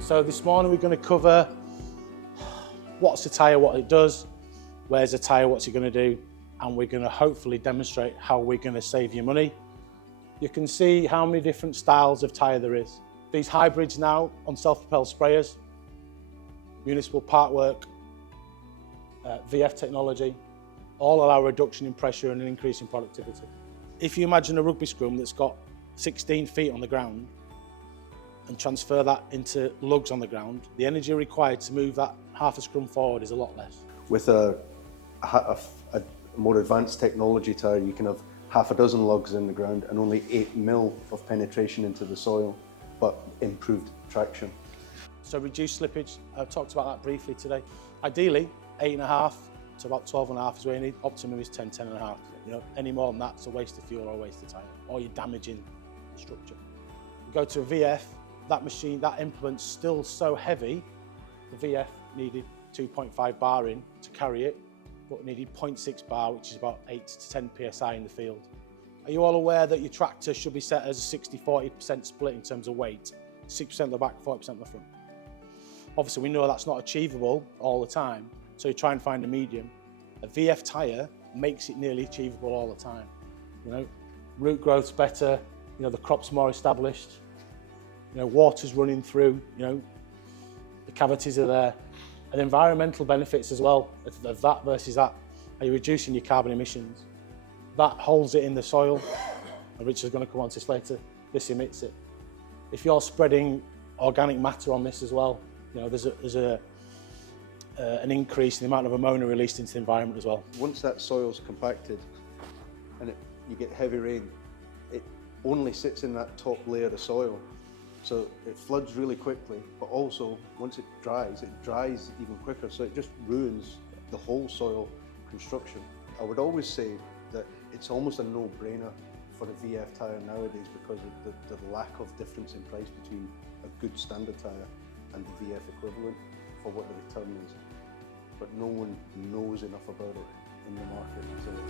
So this morning we're going to cover what's a tyre, what it does, where's a tyre, what's it going to do, and we're going to hopefully demonstrate how we're going to save you money. You can see how many different styles of tyre there is. These hybrids now on self-propelled sprayers, municipal part work, VF technology, all allow a reduction in pressure and an increase in productivity. If you imagine a rugby scrum that's got 16 feet on the ground and transfer that into lugs on the ground, the energy required to move that half a scrum forward is a lot less. With a more advanced technology tyre, you can have half a dozen lugs in the ground and only 8 mil of penetration into the soil, but improved traction. So reduced slippage, I've talked about that briefly today. Ideally, 8.5 to about 12.5 is where you need. Optimum is 10, 10.5. You know, any more than that's a waste of fuel or a waste of tyre, or you're damaging the structure. You go to a VF, that machine, that implement's still so heavy, the VF needed 2.5 bar in to carry it, but needed 0.6 bar, which is about 8 to 10 PSI in the field. Are you all aware that your tractor should be set as a 60-40% split in terms of weight? 60% at the back, 40% at the front. Obviously, we know that's not achievable all the time, so you try and find a medium. A VF tyre makes it nearly achievable all the time. You know, root growth's better, you know, the crop's more established, you know, water's running through, you know, the cavities are there. And environmental benefits as well of that versus that. Are you reducing your carbon emissions? That holds it in the soil, and Richard's going to come on to this later. This emits it. If you're spreading organic matter on this as well, you know, there's an increase in the amount of ammonia released into the environment as well. Once that soil's compacted and you get heavy rain, it only sits in that top layer of soil. So it floods really quickly, but also once it dries even quicker. So it just ruins the whole soil construction. I would always say that it's almost a no-brainer for a VF tyre nowadays because of the lack of difference in price between a good standard tyre and the VF equivalent for what the return is. But no one knows enough about it in the market to